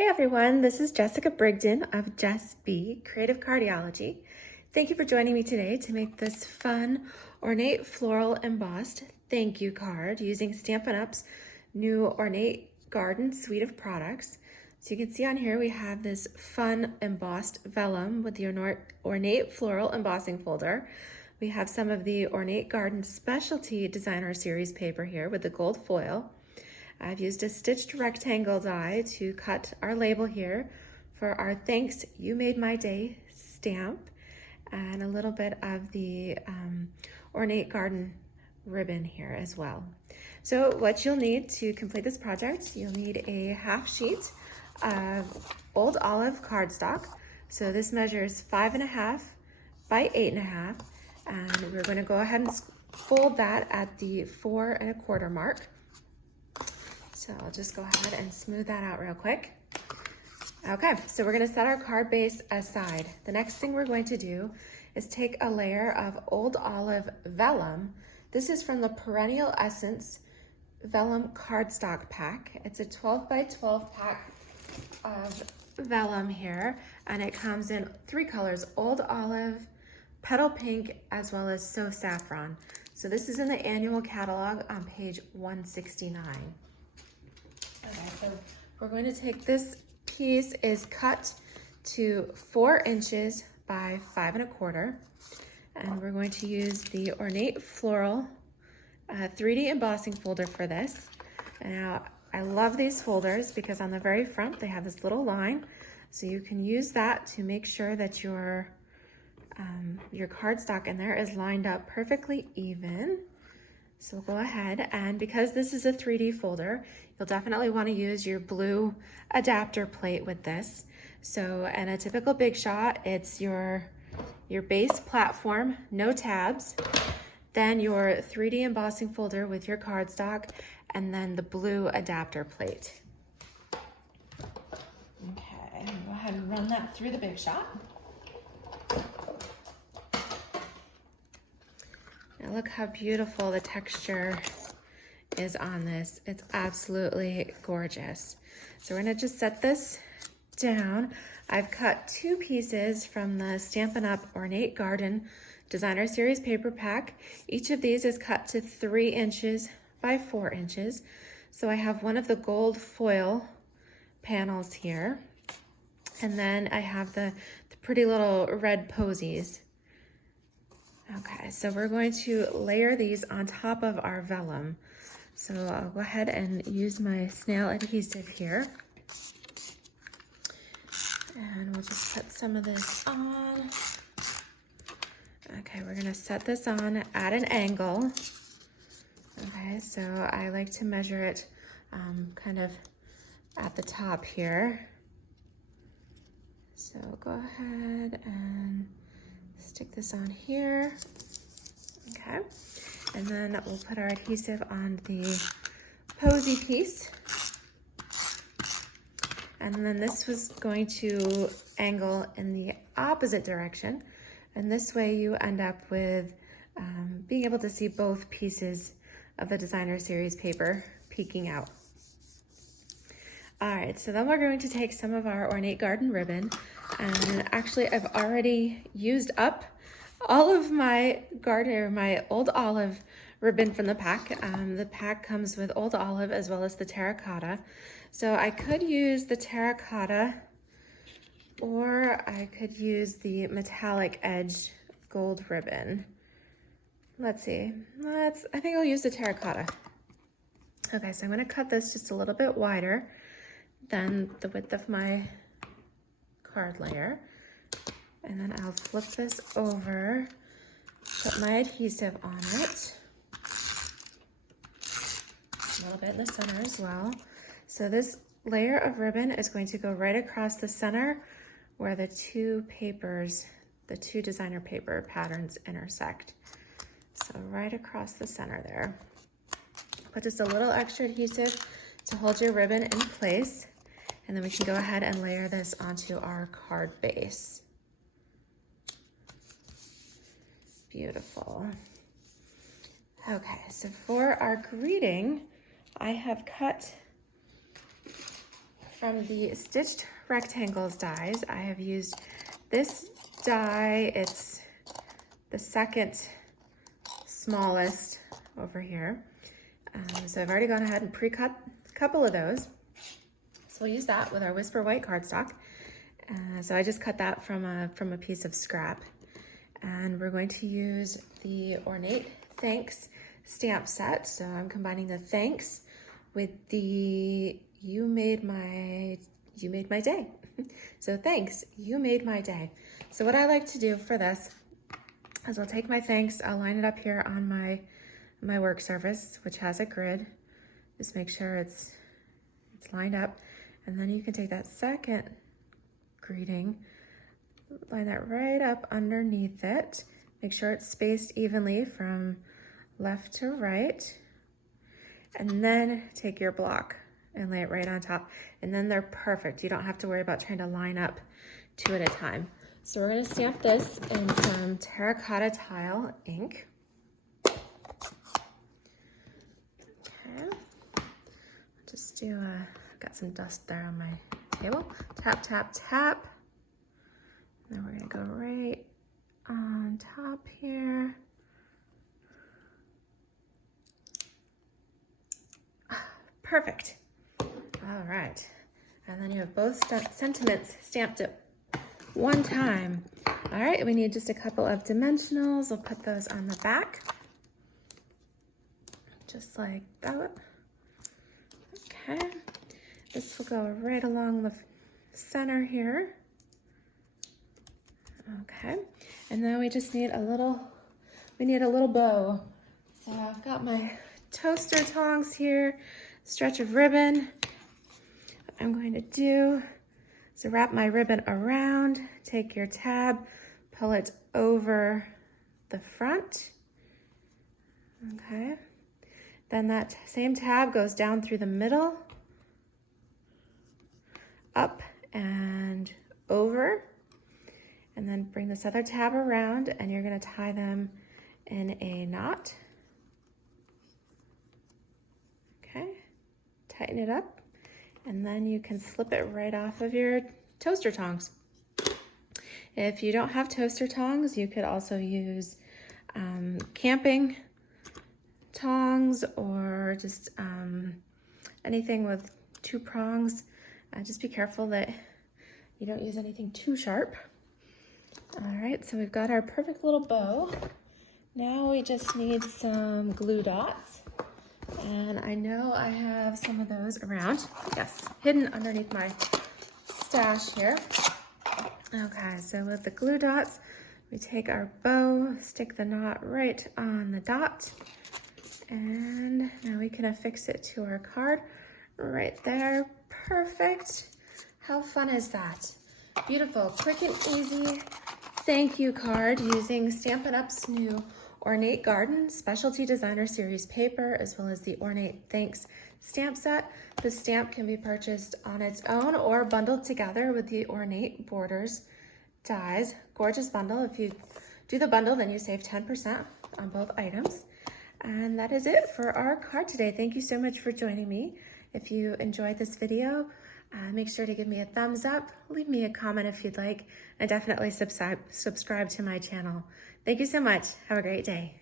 Hey everyone, this is Jessica Brigden of Jess B, Creative Cardiology. Thank you for joining me today to make this fun Ornate Floral Embossed thank you card using Stampin' Up's new Ornate Garden Suite of products. So you can see on here we have this fun embossed vellum with the Ornate Floral Embossing Folder. We have some of the Ornate Garden Specialty Designer Series paper here with the gold foil. I've used a stitched rectangle die to cut our label here for our Thanks You Made My Day stamp and a little bit of the Ornate Garden ribbon here as well. So what you'll need to complete this project, you'll need a half sheet of Old Olive cardstock. So this measures 5.5 by 8.5, and we're going to go ahead and fold that at the 4 1/4 mark. So I'll just go ahead and smooth that out real quick. Okay, so we're gonna set our card base aside. The next thing we're going to do is take a layer of Old Olive vellum. This is from the Perennial Essence Vellum Cardstock Pack. It's a 12 by 12 pack of vellum here, and it comes in 3 colors, Old Olive, Petal Pink, as well as So Saffron. So this is in the annual catalog on page 169. Okay, so we're going to take this piece is cut to 4 inches by 5 1/4, and we're going to use the Ornate Floral 3D embossing folder for this. Now, I love these folders because on the very front they have this little line, so you can use that to make sure that your cardstock in there is lined up perfectly even. So go ahead, and because this is a 3D folder, you'll definitely want to use your blue adapter plate with this. So in a typical Big Shot, it's your base platform, no tabs, then your 3D embossing folder with your cardstock, and then the blue adapter plate. Okay, go ahead and run that through the Big Shot. Now look how beautiful the texture is on this. It's absolutely gorgeous. So we're gonna just set this down. I've cut 2 pieces from the Stampin' Up Ornate Garden Designer Series paper pack. Each of these is cut to 3 inches by 4 inches. So I have one of the gold foil panels here. And then I have the pretty little red posies. Okay, so we're going to layer these on top of our vellum. So I'll go ahead and use my snail adhesive here. And we'll just put some of this on. Okay, we're gonna set this on at an angle. Okay, so I like to measure it kind of at the top here. So go ahead and stick this on here. Okay, and then we'll put our adhesive on the posy piece. And then this was going to angle in the opposite direction. And this way you end up with being able to see both pieces of the Designer Series paper peeking out. All right, so then we're going to take some of our Ornate Garden ribbon, and actually I've already used up all of my my Old Olive ribbon from the pack. The pack comes with Old Olive as well as the terracotta. So I could use the terracotta, or I could use the metallic edge gold ribbon. Let's see, I think I'll use the terracotta. Okay, so I'm gonna cut this just a little bit wider than the width of my card layer. And then I'll flip this over, put my adhesive on it. A little bit in the center as well. So this layer of ribbon is going to go right across the center where the 2 papers, the 2 designer paper patterns intersect. So right across the center there. Put just a little extra adhesive to hold your ribbon in place. And then we can go ahead and layer this onto our card base. Beautiful. Okay, so for our greeting, I have cut from the Stitched Rectangles dies, I have used this die. It's the second smallest over here. So I've already gone ahead and pre-cut a couple of those. So we'll use that with our Whisper White cardstock. So I just cut that from a piece of scrap. And we're going to use the Ornate Thanks stamp set. So I'm combining the thanks with the you made my day. So thanks, you made my day. So what I like to do for this is I'll take my thanks, I'll line it up here on my work surface, which has a grid. Just make sure it's lined up. And then you can take that second greeting, line that right up underneath it. Make sure it's spaced evenly from left to right. And then take your block and lay it right on top. And then they're perfect. You don't have to worry about trying to line up two at a time. So we're gonna stamp this in some terracotta tile ink. Okay. Just do got some dust there on my table. Tap, tap, tap. And then we're gonna go right on top here. Perfect. All right. And then you have both sentiments stamped at one time. All right, we need just a couple of dimensionals. We'll put those on the back. Just like that. Okay. This will go right along the center here. Okay. And then we just need a little bow. So I've got my toaster tongs here, stretch of ribbon. What I'm going to do is wrap my ribbon around, take your tab, pull it over the front. Okay. Then that same tab goes down through the middle, up and over, and then bring this other tab around, and you're going to tie them in a knot. Okay, tighten it up, and then you can slip it right off of your toaster tongs. If you don't have toaster tongs, you could also use camping tongs or just anything with two prongs. Just be careful that you don't use anything too sharp. All right, so we've got our perfect little bow. Now we just need some glue dots. And I know I have some of those around. Yes, hidden underneath my stash here. Okay, so with the glue dots, we take our bow, stick the knot right on the dot, and now we can affix it to our card right there. Perfect. How fun is that? Beautiful, quick and easy thank you card using Stampin' Up's new Ornate Garden Specialty Designer Series paper, as well as the Ornate Thanks stamp set. The stamp can be purchased on its own or bundled together with the Ornate Borders dies. Gorgeous bundle. If you do the bundle, then you save 10% on both items. And that is it for our card today. Thank you so much for joining me. If you enjoyed this video, make sure to give me a thumbs up, leave me a comment if you'd like, and definitely subscribe to my channel. Thank you so much. Have a great day.